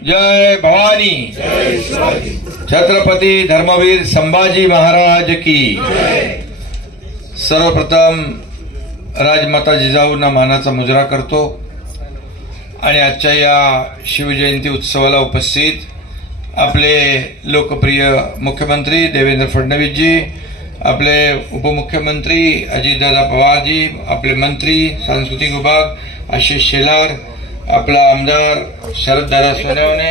जय भवानी। छत्रपती धर्मवीर संभाजी महाराज की। सर्वप्रथम राजमाता जिजाऊंना मानाचा मुजरा करतो आणि आजच्या या शिवजयंती उत्सवाला उपस्थित आपले लोकप्रिय मुख्यमंत्री देवेंद्र फडणवीसजी आपले उपमुख्यमंत्री अजितदादा पवारजी आपले मंत्री सांस्कृतिक विभाग आशिष शेलार आपला आमदार शरददादा सोनवणे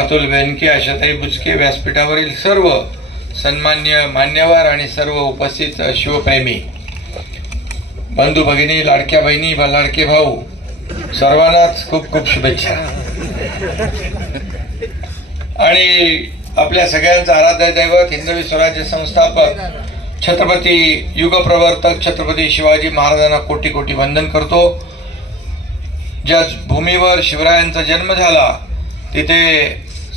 अतुल बेनके आशाताई बुचके व्यासपीठावरील सर्व सन्मान्य मान्यवर आणि सर्व उपस्थित शिवप्रेमी बंधू भगिनी लाडक्या बहिणी व लाडके भाऊ सर्वांनाच खूप खूप शुभेच्छा. आणि आपल्या सगळ्यांचं आराध्य दैवत हिंदवी स्वराज्य संस्थापक छत्रपती युगप्रवर्तक छत्रपती शिवाजी महाराजांना कोटी कोटी वंदन करतो. ज्या भूमीवर शिवरायांचा जन्म झाला तिथे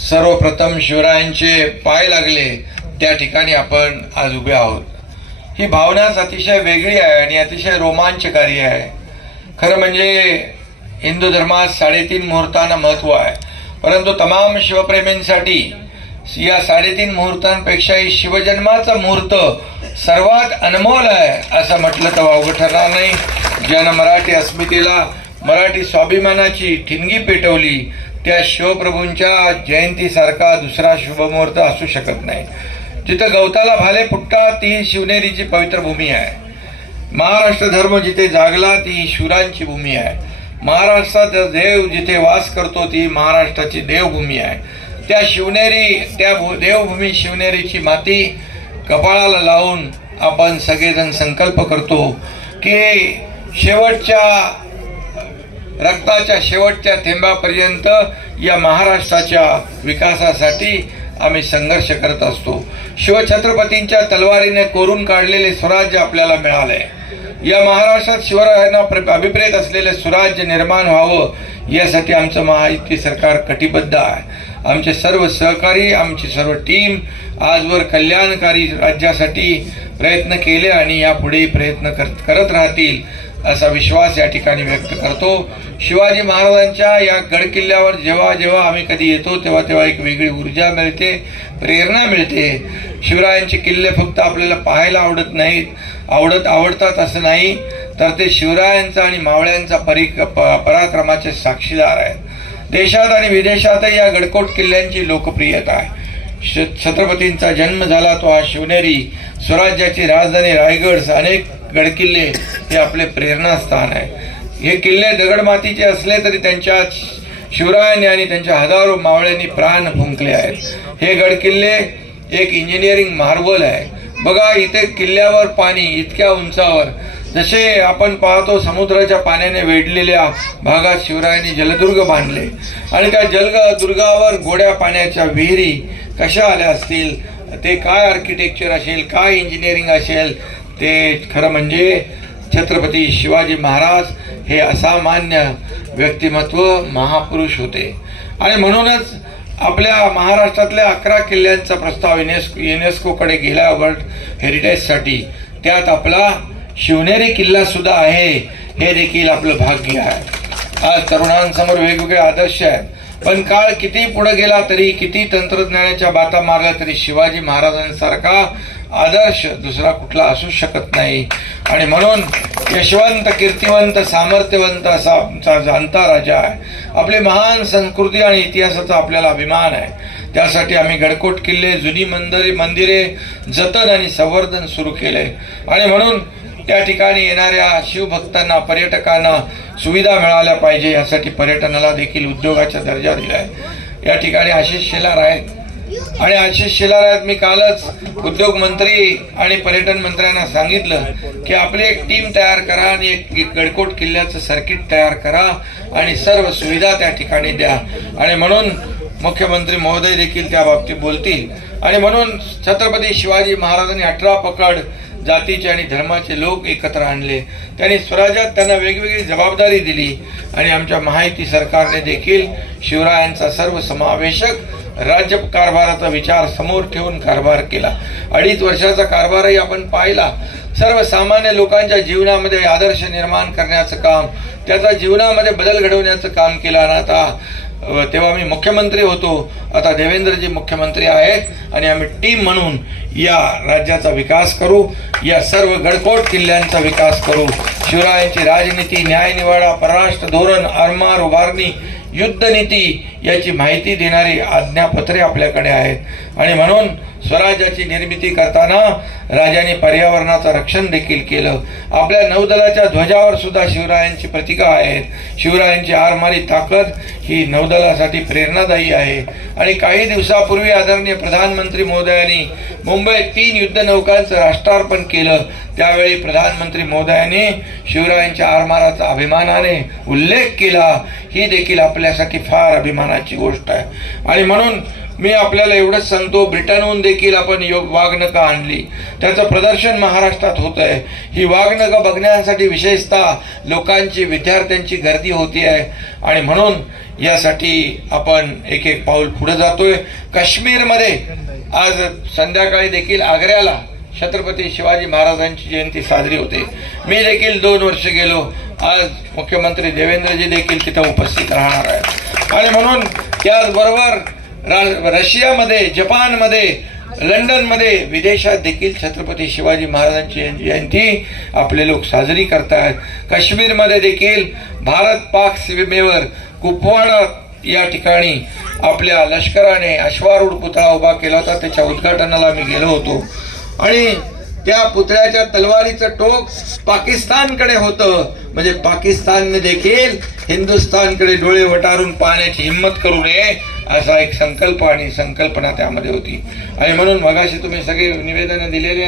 सर्वप्रथम शिवरायांचे पाय लागले. त्या ठिकाणी आपण आज उभे आहोत. ही भावनाच अतिशय वेगळी आहे आणि अतिशय रोमांचकारी आहे. खरं म्हणजे हिंदू धर्मात साडेतीन मुहूर्तांना महत्त्व आहे. परंतु तमाम शिवप्रेमींसाठी या साडेतीन मुहूर्तांपेक्षाही शिवजन्माचा मुहूर्त सर्वात अनमोल आहे असं म्हटलं तर वावगं ठरणार नाही. ज्यानं मराठी अस्मितेला मराठी स्वाभिमानाची ठिणगी पेटवली त्या शिवप्रभूंच्या जयंतीसारखा दुसरा शुभमुहूर्त असू शकत नाही. जिथं गवताला भाले फुटतात ती शिवनेरीची पवित्र भूमी आहे. महाराष्ट्र धर्म जिथे जागला ती शिवरांची भूमी आहे. महाराष्ट्राचा देव जिथे वास करतो ती महाराष्ट्राची देवभूमी आहे. त्या शिवनेरी त्या भू- देवभूमी शिवनेरीची माती कपाळाला लावून आपण सगळेजण संकल्प करतो की शेवटच्या रक्ताच्या शेवटच्या थेंबापर्यंत या महाराष्ट्राच्या विकासासाठी आम्ही संघर्ष करत असतो. शिवछत्रपतींच्या तलवारीने कोरून काढलेले स्वराज्य आपल्याला मिळालंय. या महाराष्ट्रात शिवरायांना प्र- अभिप्रेत असलेले स्वराज्य निर्माण व्हावं यासाठी आमचं महायुती सरकार कटिबद्ध आहे. आमचे सर्व सहकारी आमची सर्व टीम आजवर कल्याणकारी राज्यासाठी प्रयत्न केले आणि यापुढे प्रयत्न कर- करत राहतील. असा विश्वास या ठिकाणी व्यक्त करतो. शिवाजी महाराजांच्या या गडकिल्ल्यावर जेव्हा जेव्हा आम्ही कधी येतो तेव्हा तेव्हा एक वेगळी ऊर्जा मिळते प्रेरणा मिळते. शिवरायांचे किल्ले फक्त आपल्याला पाहायला आवडत नाहीत आवडत आवडतात असं नाही तर ते शिवरायांचा आणि मावळ्यांचा परिक प- पराक्रमाचे साक्षीदार आहेत. देशात आणि विदेशातही या गडकोट किल्ल्यांची लोकप्रियता आहे. श- छत्रपतींचा जन्म झाला तो हा शिवनेरी स्वराज्याची राजधानी रायगड अनेक गडकिल्ले हे आपले प्रेरणास्थान आहे. हे किल्ले दगडमातीचे असले तरी त्यांच्या शिवरायांनी आणि त्यांच्या हजारो मावळ्यांनी प्राण फुंकले आहेत. हे गडकिल्ले एक इंजिनिअरिंग मार्वल आहे. बघा इथे किल्ल्यावर पाणी इतक्या उंचावर. जसे आपण पाहतो समुद्राच्या पाण्याने वेढलेल्या भागात शिवरायांनी जलदुर्ग बांधले. आणि त्या जलग दुर्गावर गोड्या पाण्याच्या विहिरी कशा आल्या असतील? ते काय आर्किटेक्चर असेल? काय इंजिनिअरिंग असेल? ते खरं म्हणजे छत्रपती शिवाजी महाराज हे असामान्य व्यक्तिमत्व महापुरुष होते. आणि म्हणूनच आपल्या महाराष्ट्रातल्या अकरा किल्ल्यांचा प्रस्ताव युनेस्को युनेस्कोकडे गेला वर्ल्ड हेरिटेजसाठी त्यात आपला शिवनेरी किल्ला सुद्धा आहे हे देखील आपलं भाग्य आहे. आज तरुणांसमोर वेगवेगळे आदर्श आहेत. पण काळ किती पुढे गेला तरी किती तंत्रज्ञानाच्या बाता मारल्या तरी शिवाजी महाराजांसारखा आदर्श दुसरा कुठला असू शकत नाही. आणि म्हणून यशवंत कीर्तिवंत सामर्थ्यवंत असा आमचा जाणता राजा आहे. आपली महान संस्कृती आणि इतिहासाचा आपल्याला अभिमान आहे. त्यासाठी आम्ही गडकोट किल्ले जुनी मंदिरे मंदिरे जतन आणि संवर्धन सुरू केले. आणि म्हणून त्या ठिकाणी येणाऱ्या शिवभक्तांना पर्यटकांना सुविधा मिळाल्या पाहिजे यासाठी पर्यटनाला देखील उद्योगाचा दर्जा दिला आहे या ठिकाणी आशिष शेलार आहेत. आणि आशिष शेलार मी कालच उद्योग मंत्री आणि पर्यटन मंत्र्यांना सांगितलं की आपली एक टीम तयार करा आणि एक गडकोट किल्ल्याचं सर्किट तयार करा आणि सर्व सुविधा त्या ठिकाणी द्या. आणि म्हणून मुख्यमंत्री महोदय देखील त्या बाबतीत बोलतील. आणि म्हणून छत्रपती शिवाजी महाराजांनी अठरा पकड जातीचे आणि धर्माचे लोक एकत्र आणले. त्यांनी स्वराज्यात त्यांना वेगवेगळी जबाबदारी दिली आणि आमच्या माहिती सरकारने देखील शिवरायांचा सर्व समावेशक राज्य कारभाराचा विचार समोर ठेवून कारभार केला. अडीच वर्षाचा कारभारही आपण पाहिला. सर्वसामान्य लोकांच्या जीवनामध्ये आदर्श निर्माण करण्याचं काम त्याचा जीवनामध्ये बदल घडवण्याचं काम केलं. आणि आता तेव्हा मी मुख्यमंत्री होतो. आता देवेंद्रजी मुख्यमंत्री आहेत. आणि आम्ही टीम म्हणून या राज्याचा विकास करू. या सर्व गडकोट किल्ल्यांचा विकास करू. शिवरायांची राजनीती न्यायनिवाडा परराष्ट्र धोरण आरमार उभारणी युद्धनीती याची माहिती देणारी आज्ञापत्रे आपल्याकडे आहेत. आणि म्हणून स्वराज्याची निर्मिती करताना राजाने पर्यावरणाचं रक्षण देखील केलं. आपल्या नौदलाच्या ध्वजावर सुद्धा शिवरायांची प्रतिका आहेत. शिवरायांची आरमारी ताकद ही नौदलासाठी प्रेरणादायी आहे. आणि काही दिवसापूर्वी आदरणीय प्रधानमंत्री महोदयांनी मुंबईत तीन युद्धनौकांचं राष्ट्रार्पण केलं. त्यावेळी प्रधानमंत्री महोदयांनी शिवरायांच्या आरमाराचा अभिमानाने उल्लेख केला. ही देखील आपल्यासाठी फार अभिमानाची गोष्ट आहे. आणि म्हणून मी आपल्याला एवढंच सांगतो ब्रिटनहून देखील आपण योग वाघनकं आणली. त्याचं प्रदर्शन महाराष्ट्रात होत आहे ही वाघनकं बघण्यासाठी विशेषतः लोकांची विद्यार्थ्यांची गर्दी होती आहे. आणि म्हणून यासाठी आपण एक एक पाऊल पुढे जातोय. काश्मीरमध्ये आज संध्याकाळी देखील आग्र्याला छत्रपती शिवाजी महाराजांची जयंती साजरी होते. मी देखील दोन वर्ष गेलो. आज मुख्यमंत्री देवेंद्रजी देखील तिथं उपस्थित राहणार आहेत. आणि म्हणून त्याचबरोबर रा- रशियामध्ये जपानमध्ये लंडनमध्ये विदेशात देखील छत्रपती शिवाजी महाराजांची जयंती आपले लोक साजरी करतात काश्मीरमध्ये देखील भारत पाक सीमेवर कुपवाडा या ठिकाणी आपल्या लष्कराने अश्वारूढ पुतळा उभा केला होता. त्याच्या उद्घाटनाला मी गेलो होतो. आणि त्या पुतळ्याच्या तलवारीचं टोक पाकिस्तानकडे होतं. म्हणजे पाकिस्तानने देखील हिंदुस्थानकडे डोळे वटारून पाहण्याची हिंमत करू नये असा एक संकल्प आणि संकल्पना त्यामध्ये होती. आणि म्हणून मगाशी तुम्ही सगळे निवेदन दिलेले